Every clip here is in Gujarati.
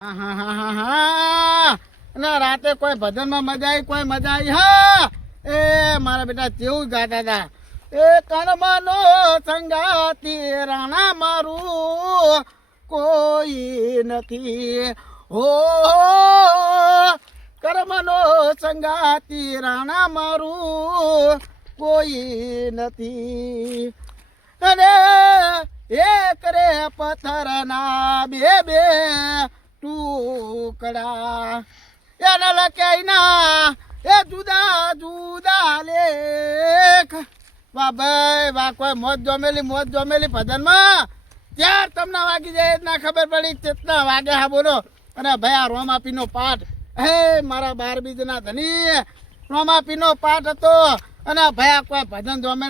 હા હા હા હા હા અને રાતે કોઈ ભજનમાં મજા આવી કોઈ મજા આવી હા એ મારા બેટા કેવું ગાતા હતા એ કણમનો સંગાતી રાણા મારું કોઈ નથી હો કર્મનો સંગાતી રાણા મારું કોઈ નથી અને એક રે પથ્થરના બે બે ટુકડા એના લખાઈના એ જુદા જુદા લેખ વાહ ભાઈ વાહ કોઈ મોજ જોમેલી ભજનમાં ત્યાર તમને વાગી જાય ના ખબર પડી કેટલા વાગે હા બોલો અને ભાઈ આ રોમાપીનો પાઠ હે મારા 12 બીજના ધની રોમાપીનો પાઠ હતો અને ભાઈ કોઈ ભજન જોમે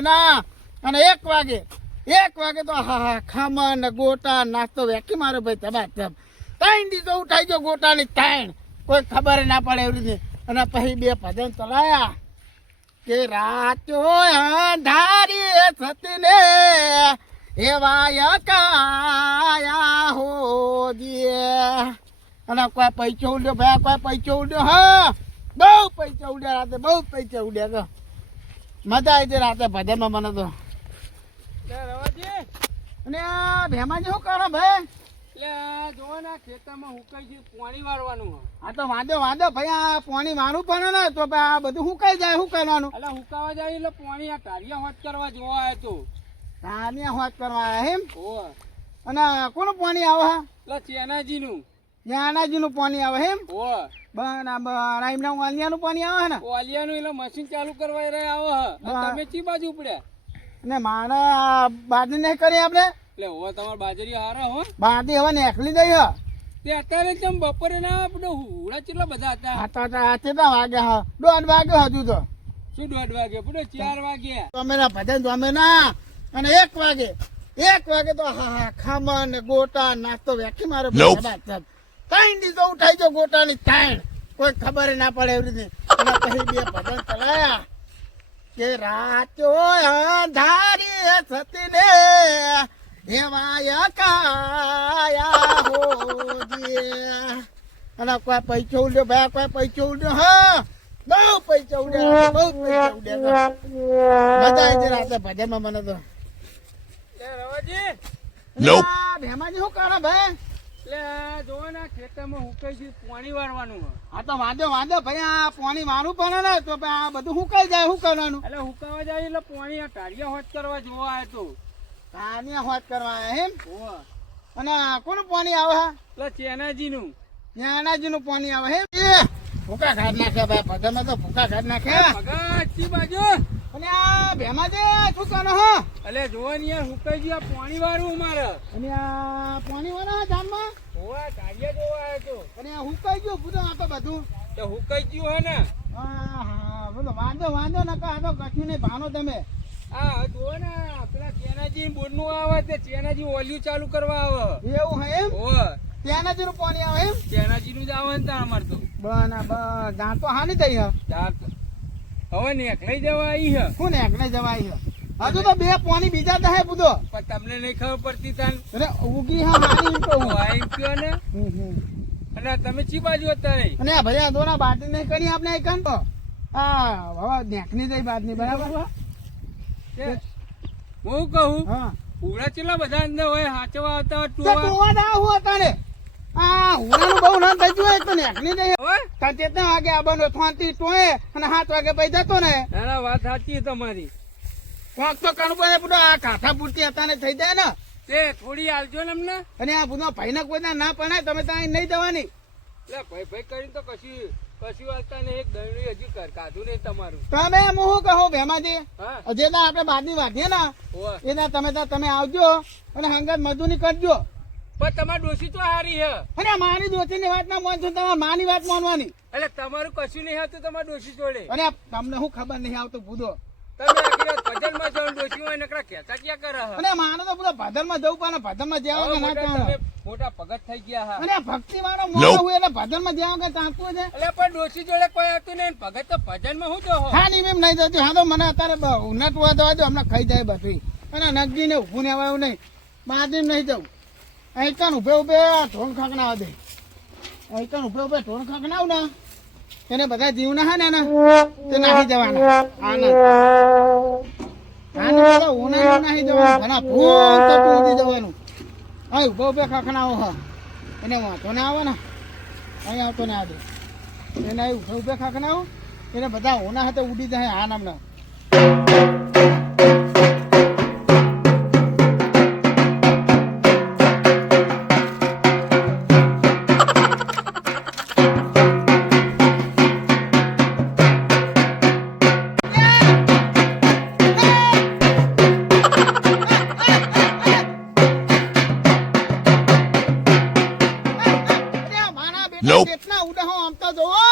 ના અને 1 વાગે તો હા હા ખામણ ગોટા નાસ્તો વેકી મારો ભાઈ તબાતબ 3 દીધો ઉઠાઈ ગયો ગોટાની 3 કોઈ ખબર ના પડે એવી રીતે અને પછી 2 ભજન ચલાયા કે રાતો અંધારી સતીને એવા કાયા હોજીએ અને કોઈ પૈસો ઉડ્યો ભાઈ કોઈ પૈસો ઉડ્યો હા બહુ પૈસા ઉડ્યા રાતે બહુ પૈસા ઉડ્યા મજા આવી હતી રાતે ભજનમાં મને તો અને આ ભેમાજી શું કરો ભાઈ એટલે જો ને ખેતરમાં હુકાઈ છે પાણી વાળવાનું. હા તો વાંધો ભાઈ આ પાણી મારું પણ ને તો આ બધું હુકાઈ જાય શું કરવાનું એટલે હુકાવા જાય એટલે પાણી આ ટારિયા હોટ કરવા જોવા આવ્યો તો તાનિયા હોત કરવા આવ્યા એમ ઓહ અને કોનું પાણી આવે હા એટલે ચેનાજીનું યાનાજીનું પાણી આવે એમ ઓહ બરાબર એમના વાલિયાનું પાણી આવે ને ઓલિયાનું એટલે મશીન ચાલુ કરવા રહ્યા આવે તમે ચી બાજુ ઉપડ્યા ને મારા બાજરી નહીં કરી આપણે એટલે હવે તમારે બાજરી હારા હો બાજરી હવે નેકલી ગઈ હે તે અત્યારે ચમ બપોરે ના આપણે હુડા કેટલા બધા હતા હા કેટલા વાગે હા 1:30 વાગે હજુ તો શું 1:30 વાગે પૂરે 4 વાગ્યા તમે ભજન તમે ના અને 1 વાગે તો હા હા ખામણ ને ગોટા નાસ્તો વેકી મારે 3 દીધો ઉઠાઈ ગયો ગોટાની 3 કોઈ ખબર ના પડે એવી રીતે અને પછી 2 ભજન ચલાયા કે રાતો અંધારી સતીને એવા કાયા હોજીએ અને કોઈ પૈસો ઉડ્યો ભાઈ કોઈ પૈસો ઉડ્યો હા બહુ પૈસા ઉડ્યા મજા આવી હતી રાતે ભજનમાં મને તો રવાજી ભેમાજી શું કરો ભાઈ એટલે જો ને ખેતરમાં હુકાઈ છે પાણી વાળવાનું. હા તો વાંધો ભાઈ આ પાણી મારું પણ ને તો આ બધું હુકાઈ જાય શું કરવાનું એટલે હુકાવા જાય એટલે પાણી આ ટારિયા હોટ કરવા જોવા આવ્યો તો તાનિયા હોત કરવા એમ ઓહ અને કોનું પાણી આવે હા એટલે ચેનાજીનું યાનાજીનું પાણી આવે એમ એ ભૂકા ઘાટ નાખે ભાઈ ભજનમાં તો ભૂકા ઘાટ નાખે ભગત ચી બાજુ અને આ ભેમાજી શું કરો હો એટલે જોવા ને યાર હુકાઈ ગયું આ પાણી વાળું અમારે અને આ પાણી વાળા જાનમાં ઓવા ટારિયા જોવા આવ્યો તો અને આ હુકાઈ ગયું પૂછો આ તો બધું તે હુકાઈ ગયું હે ને હા હા બોલો વાંધો નકા આ તો કઠી ને ભાનો તમે આ જો ને પેલા ચેનાજી બોરનું આવે તે ચેનાજી ઓલિયું ચાલુ કરવા આવે એવું હે એમ ઓહ ત્યાંનાજીનું પાણી આવે એમ ચેનાજીનું જ આવે ને તાર અમાર તો બરાબર દાંત તો હાની થઈ હે ચાલ તો હવે ને લઈ જવા આવી હે કોણ એકને જવાય હે હજુ તો 2 પાણી બીજા તો હે બુધો પણ તમને નહીં ખબર પડતી તાન અરે ઉગી હા મારી એમ કહું આઈ ગયો ને અને તમે ચી બાજુ અત્યારે અને આ ભૈયા દોના બાટી નહીં કરી આપણે એકન તો હા હવે નેકની જઈ બાદ ની બરાબર હું કહું હા ઉડા ચેલા બધા અંદર હોય હાચવા આવતા હોય તો ટોવા ટોવા ના હું તારે આ હુરાનું બહુ ના થઈ ગયું તો નેકની જઈ હવે તા કેટલા વાગે આવવાનો 3 ટોએ અને 7 વાગે પઈ જતો ને ના વાત સાચી તમારી કોક તો કણું પડે બધું આ કાંઠા પૂરતી હતા ને થઈ જાય ને તે થોડી આલજો ને અમને અને આ બધો ભાઈને કોઈ ના પડાય તમે ત્યાં નહીં જવાની એટલે ભાઈ કરીને તો કશું હાલતા ને એક દરડી હજી કાઢું નહીં તમારું તમે હું કહો ભેમાજી હા જેના આપણે બાદની વાંધીએ ને હોવે. એના તમે આવજો અને હંગાત મજૂરી કરજો પણ તમારી ડોસી તો હારી હે અને મારી દોસ્તીની વાત ના માનશો તમારે માની વાત માનવાની એટલે તમારું કશું નહીં હતું તમારી ડોસી જોડે અને તમને હું ખબર નહીં આવતું બુધો તમે આખી રાત ભજનમાં જાઓ ડોસી હોય નકરા ખેંચા ક્યાં કરે હે? અને માનો તો બધો ભદરમાં જવું પણ ભદરમાં જ્યાં હવે ના મોટા ચાલે તમે મોટા ભગત થઈ ગયા હા અને ભક્તિ વાળો મોણો હોય એટલે ભદરમાં જ્યાં કે ચાલતું છે એટલે પણ ડોસી જોડે કોઈ આવતું નહીં ભગત તો ભજનમાં હું જો હા નહીં એમ નહીં જતું હા તો મને અત્યારે ઉન્નત દો હમણાં ખાઈ જાય બધું અને નગદી ને ઊભું ને આવાયું નહીં બાજરી નહીં જવું અહીં કાન ઉભે ઉભે ઢોણ ખાકનાવા દે. અહીં કાન ઉભે ઉભે ઢોણ ખાકનાવ ને એને બધા જીવના હે ને તે નાહી જવાના. આને બધા ઓના નાહી જવાનું. ઘણા ફૂલ કરતું ઉડી જવાનું. અહીં ઉભે ઉભે ખાખનાવો હા એને વાંધો ના આવે ને. અહીં આવતો ને આ દે એને અહીં ઉભે ઉભે ખાખનાવો એને બધા ઓના હાથે ઉડી જાય. આ નામના કેટલા ઉડા હો આમ તો જોવો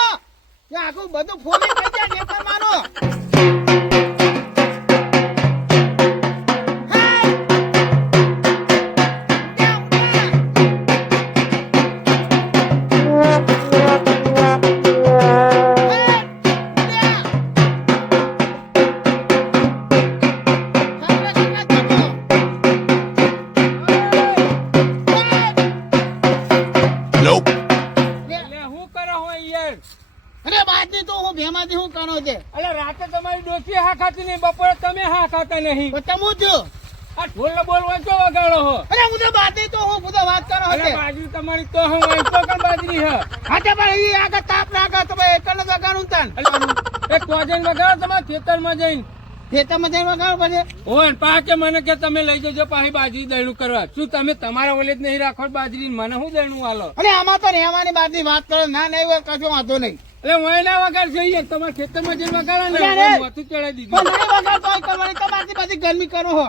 કે આખું બધું ફોડી થઈ જાય ખેતર માનો. ભેમાંથી હું કાનો છે. અલે રાતે તમારી ડોશી હા ખાતી નહીં, બપોરે તમે હા ખાતા નહીં. હું છું આ ઢોલ બોલવા ચો વગાડો હો. અરે હું તો બાતી તો હું બધો વાત કરો અલે હતે. બાજરી તમારી તો હું વાંચતો કણ બાજરી હ. હાથે પણ ઈ આગળ તાપ નાખા તો ભાઈ એકલ વગાડું તાન. એક કોજન વગાડો તમારા ખેતરમાં જઈને. ખેતરમાં જઈને વગાડો પછી. ઓય પાકે મને કે તમે લઈ જજો પાછી બાજરી દયણું કરવા. શું તમે તમારા ઓલે જ નહીં રાખો બાજરી, મને શું દયણું આલો? અરે આમાં તો રહેવાની બાજરી વાત કરો ના નહીં હોય કશો વાંધો નહીં. એટલે હું એના વગાડ જોઈએ તમારા ખેતરમાં જઈને વગાડો ને મોતું ચડાવી દીધું. પણ નહીં વગાડતો હોય કરવાની તમારી બધી ગરમી કરો હો.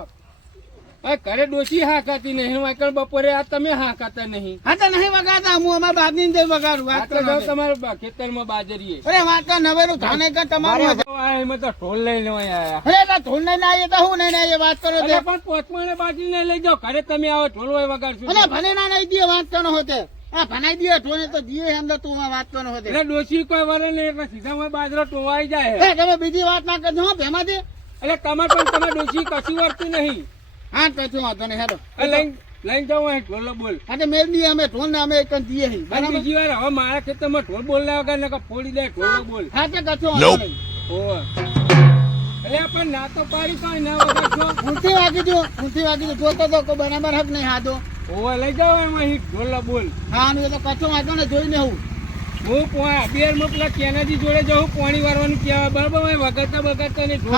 હવે ઘરે ડોશી હા ખાતી નહીં, વાંકણ બપોરે આ તમે હા ખાતા નહીં. હા તો નહીં વગાડતા હું અમારા બાજરી જઈ વગાડું. વાત કરો તમારા ખેતરમાં બાજરી. અરે વાત કર નવેરું ધાને કર તમારું. એમાં તો ઢોલ લઈને આયા. અરે એટલે ઢોલ નહીં ના તો હું નહીં ના વાત કરો અરે પણ પોચમાને બાજરી નહીં લઈ જાઓ, ઘરે તમે આવો ઢોલ હોય વગાડશું. અને ભલે ના નહીં દે વાત કરો હોતે. આ ભનાઈ દે ઢોલે તો દીએ અંદર તું વાત કરો હોતે. એટલે ડોશી કોઈ વરે નહીં એટલે સીધા માં બાજરો ટોવાઈ જાય. એ તમે બીજી વાત ના કરજો હો ભેમાંથી. એટલે તમારે પણ તમારે ડોશી કશું વર્તું નહીં. હા પછી વાંધો નહીં હેડો લઈને જાઓ અહીં ઢોલો બોલ. હા મેળ દઈએ અમે ઢોલ ને અમે એક દીએ હી. અને બીજી વાર હવે મારા ખેતરમાં ઢોલ બોલ ના વગર નકર ફોડી દે ઢોલો બોલ. હા તે કશો વાંધો નહીં. ઓહ એટલે પણ ના તો પાડી કઈ ના વગાડશો. ઊંધી વાગી દો જોતો તો કોઈ બરાબર હક નહીં હાદો. ઓહ લઈ જાઓ એમ અહીં ઢોલો બોલ. હા એ તો કશો વાંધો ને જોઈને હું બિહારમાં પેલા કેનાજી જોડે જાઉં પાણી વારવાનું કહેવાય બરાબર વગાડતા નહીં ઢોલ.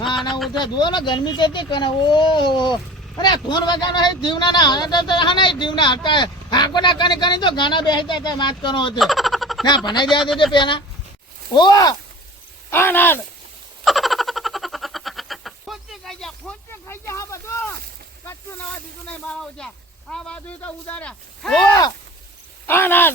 હા ના હું તો જુઓ ને ગરમી કેટલી કરે. ઓહો અરે ફોન વગાડો હે જીવના ના હતા હા નહીં જીવના હતા હાકો ના કરી તો ગાના બેસતા હતા વાત કરો હતો ના ભણાઈ જાય છે પેલા. ઓ આ ના ફોનથી ખાઈ જા હા બધું કચ્છું નવા દીધું નહીં મારા ઓછા આ બાજુ તો ઉદાર્યા. ઓ આ ના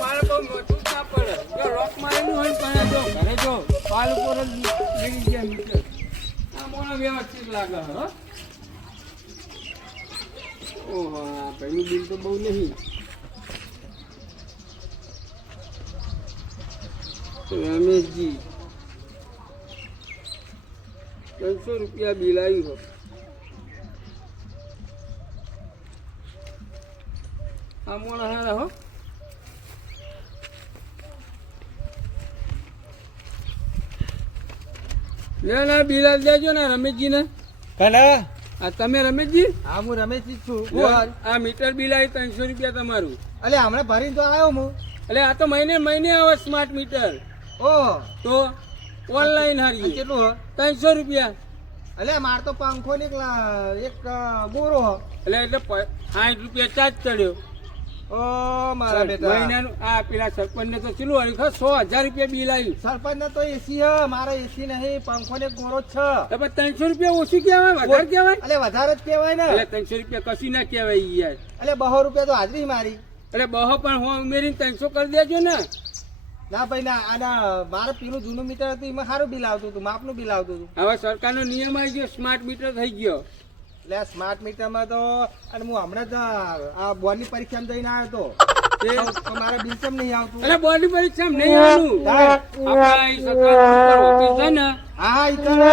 મારે બહુ મોટું ના પડે જો રોક મારેલું હોય પણ જો ઘરે જો પાલ ઉપર જ લઈ ગયા મીટર. આ મોણો વ્યવસ્થિત લાગે હો. ઓહો ભાઈનું બિલ તો બહુ નહીં. રમેશજી 300 રૂપિયા બિલ આવ્યું. આ મોણો હારા હો. ના બિલાલ દેજો ને રમેશજી ને. આ તમે રમેશજી? હા હું રમેશજી છું. આ મીટર બિલ આવ્યું 300 રૂપિયા તમારું. અલે હમણાં ભરીને તો આવ્યો હું. એટલે આ તો મહિને આવે સ્માર્ટ મીટર. ઓહ તો ઓનલાઈન હારી કેટલું 300 રૂપિયા. અલે માર તો પંખો ને એક ગોરો એટલે 60 રૂપિયા ચાર્જ ચડ્યો. ઓ મારા બેટા મહિનાનું. આ પેલા સરપંચ ને તો ચેલું આવ્યું 100,000 રૂપિયા બિલ આવ્યું. સરપંચ ને તો એસી હ મારા એસી નહીં પંખો ને ગોરો છે. તો 300 રૂપિયા ઓછું કહેવાય વધારે કહેવાય? અલે વધારે જ કહેવાય ને. એટલે 300 રૂપિયા કશું ના કહેવાય યાર. અલે 200 રૂપિયા તો હાજરી મારી. એટલે બહો પણ હું ઉમેરીને 300 કરી દેજો ને. ના ભાઈ ના આના મારે પેલું જૂનું મીટર હતું એમાં સારું બિલ આવતું હતું માપનું બિલ આવતું હતું. હવે સરકારનો નિયમ આવી ગયો સ્માર્ટ મીટર થઈ ગયો. એટલે સ્માર્ટ મીટરમાં તો અને હું હમણાં જ આ બોર્ડની પરીક્ષામાં જઈને આવ્યો હતો તો મારે બિલ કેમ નહીં આવતું? અરે બોર્ડની પરીક્ષા નહીં આવવાનું. હા આપણા અહીં સરકાર ઓફિસ છે ને હા ઈ તો જ.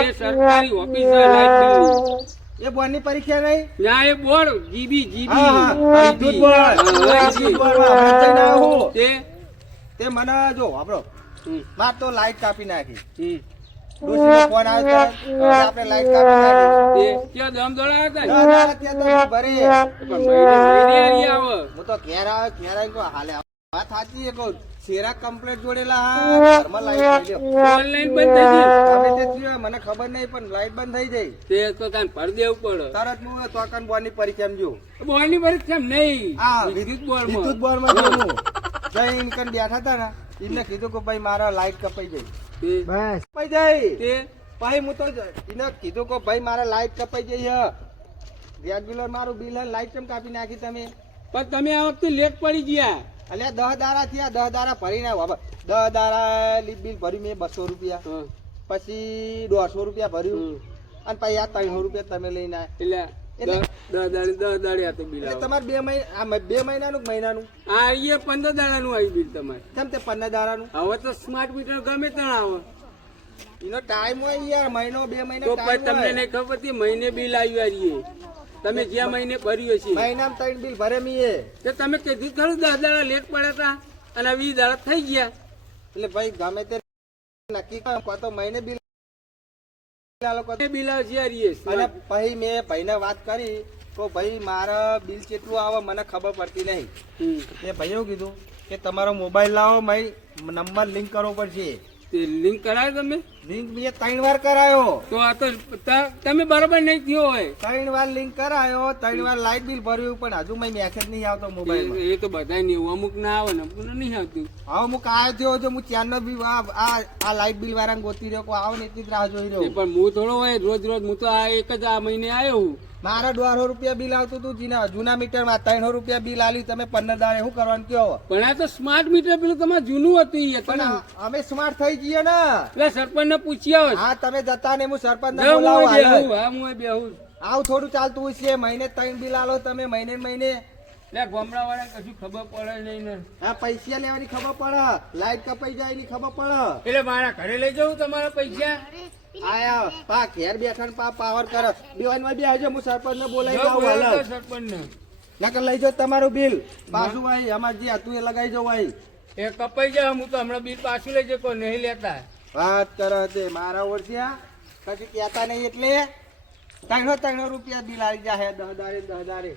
એ સરકારી ઓફિસ છે લાઇટ બિલની. એ બોર્ડની પરીક્ષા નહીં? ત્યાં એ બોર્ડ જીબી હા હા વિદ્યુત બોર્ડ. વિદ્યુત બોર્ડમાં હમણાં જઈને આવ્યો હું. તે મને જો આપણો માર તો લાઈટ કાપી નાખી. ડોશીનો ફોન આવ્યો તરત આપણે લાઈટ કાપી નાખી. ત્યાં દમ દોડાયા હતા ને? ના, ના, ત્યાં તો ભરે. પણ મહિને હારી આવે. હું તો ઘેર આવીને કહું, હાલે વાત સાચી છે કહું. શેરા કમ્પ્લેટ જોડેલા હા ઘરમાં લાઈટ થઈ ગયો. ઓનલાઈન બંધ થઈ ગઈ. ગમે તે થયું મને ખબર નહીં પણ લાઈટ બંધ થઈ જાય. તે તો તાન ભર દેવું પડે. તરત હું તોકન બોર્ડની પરીક્ષા જોઉં. બોર્ડની પરીક્ષા નહીં. હા વિદ્યુત બોર્ડમાં. વિદ્યુત બોર્ડમાં જોઉં. જઈને કન બેઠા હતા ને એમને કીધું કે ભાઈ મારા લાઈટ કપાઈ જાય. તે- બસ કપાઈ જાય. તે ભાઈ હું તો એને કીધું કે ભાઈ મારા લાઈટ કપાઈ જાય રેગ્યુલર મારું બિલ હે લાઈટ કેમ કાપી નાખી તમે? પણ તમે આ વખતે લેટ પડી ગયા. અલ્યા 10 દાડા થયા 10 દાડા ભરીને આવ્યો. 10 દાડા લીટ બિલ ભર્યું મેં 200 રૂપિયા, હા. પછી 150 રૂપિયા ભર્યું અને પછી આ 300 રૂપિયા તમે લઈને આવ્યા. એટલે દસ દાડે આ તો બિલ એટલે આવે. તમારે 2 મહિના 2 મહિનાનું કે મહિનાનું આ અહીંયા 15 દાડાનું આવ્યું બિલ તમારે. કેમ તે 15 દાડાનું? હવે તો સ્માર્ટ મીટર ગમે ત્યાં આવે. એનો ટાઈમ હોય યાર, મહિનો 2 મહિના તો પછી ટાઈમ તમને હોય. નહીં ખબર હતી મહિને બિલ આવ્યું રહીએ. તમે જ્યાં મહિને ભર્યું છે મહિનામાં 3 બિલ ભરે મીએ. તે તમે કીધું ખરું 10 દાડા લેટ પડ્યા હતા અને 20 દાડા થઈ ગયા. એટલે ભાઈ ગમે તે નક્કી કરો તો મહિને બિલ આલો કહો. તે બિલ આવશે રહીએ. અને પછી મેં ભાઈને વાત કરી તો ભાઈ મારા બિલ કેટલું આવે મને ખબર પડતી નહીં. એ ભાઈએ એવું કીધું કે તમારો મોબાઈલ લાવો, ભાઈ નંબર લિંક કરવો પડશે. તે લિંક કરાયો તમે? લિંક મેં 3 વાર કરાયો. તો આ તો તમે બરાબર નહીં થયો હોય. 3 વાર લિંક કરાયો, 3 વાર લાઇટ બિલ ભર્યું પણ હજુ મેં મેસેજ નહીં આવતો મોબાઈલમાં. એ તો બધા નહીં, અમુક ના આવે ને અમુક નહીં આવતું. હવે હું કાયો થયો જો હું ચારનો બી આ લાઇટ બિલ વાળાને ગોતી રહ્યો, કોઈ આવો ને એટલી જ રાહ જોઈ એ રહ્યો. પણ હું થોડો હોય રોજ રોજ, હું તો આ એક જ આ મહિને આવ્યો હું. મારા 150 રૂપિયા બિલ આવતું હતું જૂના મીટરમાં. 300 રૂપિયા બિલ આલ્યું તમે 15 દાડે શું કરવાનું કયો? પણ આ તો સ્માર્ટ મીટર પેલું તમારે જૂનું હતું ઈ હતું ને. પણ અમે સ્માર્ટ થઈ જઈએ ને. એટલે સરપંચ ને પૂછી આવો. હા તમે જતા ને હું સરપંચ ને હું બોલાવું હાલ. બેહું. આવું થોડું ચાલતું હોય છે. મહિને 3 બિલ આલો તમે મહિને ને મહિને. એટલે ગામડા વાળા કશું ખબર પડે નહીં ને. હા પૈસા લેવાની ખબર પડે, લાઈટ કપાઈ જાય એની ખબર પડે. એટલે મારા ઘરે લઈ જાઉં તમારા પૈસા? આયા પા ઘેર બેઠા ને પા પાવર કરે બેવાનમાં બે આવજો હું સરપંચ ને બોલાવી લાવું હાલ. સરપંચ ને નકર લઈ જાઓ તમારું બિલ પાછું ભાઈ અમાર જે હતું એ લગાઈ જાવ ભાઈ. એ કપાઈ જાય. હું તો હમણાં બિલ પાછું લઈ જકો નહીં લેતા. વાત કરે છે મારા ઓળખ્યા કશું કહેતા નહીં એટલે 300 રૂપિયા બિલ આવી જાય 10 દાડે 10 દાડે.